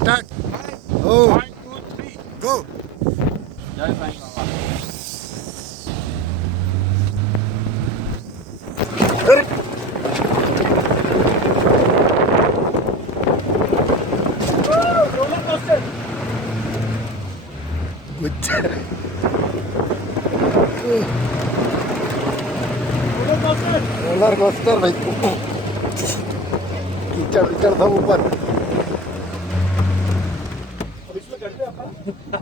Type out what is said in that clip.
start हो 1 2 3 go Jai Sai Baba roller coaster roller coaster roller coaster भाई कीचड़ विचड़ सब ऊपर और इसमें करते हैं अपना